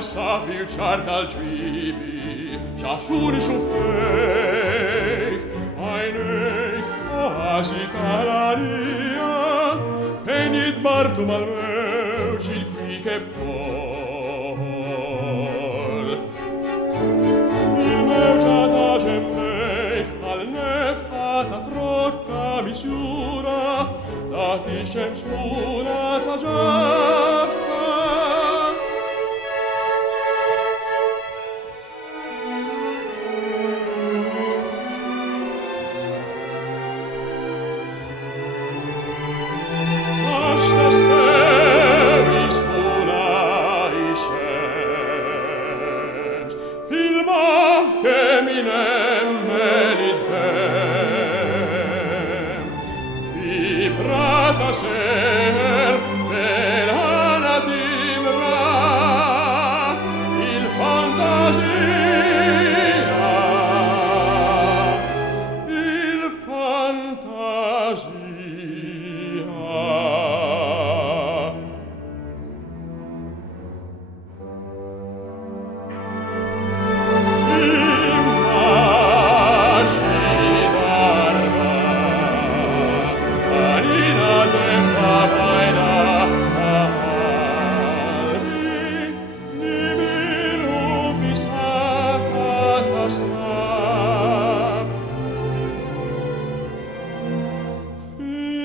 Safir chart al gibi, shashur shufteik, einek, oasi kalania, fenit martum al meu, shilqui che pol. Il meu giata gemmek, al nef ata frotta misura, dati shemshuna ta jaffa,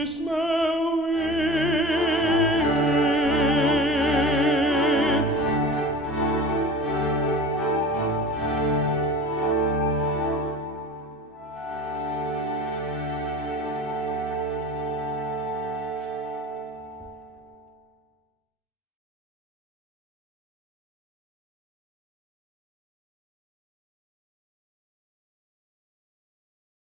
Isme